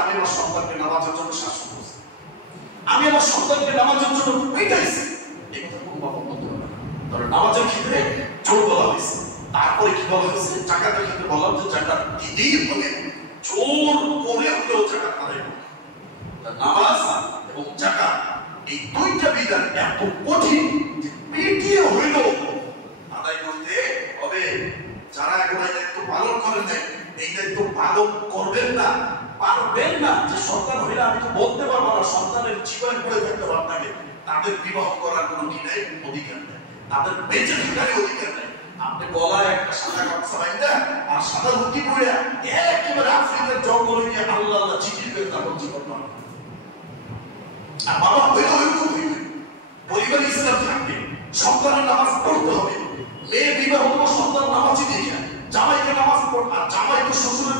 আমি আমার সন্তানকে নামাজের জন্য শাসন করছি, আমি আমার সন্তানকে নামাজের জন্য পেটাইছি, এই কথা কোনো বাবা বলতে পারে না। তবে নামাজের ক্ষেত্রে জোর বলা হয়েছে। তারপরে কি বলা হয়েছে? জাকাতের ক্ষেত্রে বললাম যে জাকাত দিতেই হবে, জোর করে হলেও জাকাত আদায় করতে। নামাজ এবং জাকাত এই দুইটা বিধান এত কঠিন যে পেটিয়ে হইলেও আদায় করতে হবে। যারা এখন এই দায়িত্ব পালন করেন নাই, এই দায়িত্ব পালন করবেন না, পারবেন না। যে সন্তান হইলে আমি তো বলতে পারবো না, সন্তানের জীবন পড়ে থাকতে হবে আপনাকে, তাদের বিবাহ করার কোনো কি নাই, অধিকার নেই, তাদের বেঁচে থাকার অধিকার নেই। আপনি গলায় একটা সাদা গামছা বাইন্দা আর সাদা ধুতি পরে একেবারে আফ্রিকার জঙ্গলে গিয়ে আল্লাহ আল্লাহ চিঠি করে তারপর জীবন পাবেন। আর বাবা হইলে হইবে, পরিবার ইসলাম থাকবে, সন্তানের নামাজ পড়তে হবে। মেয়ে বিবাহ হলো সন্তান নামাজই দেখে, জামাইকে নামাজ পড়, আর জামাই তো শ্বশুরের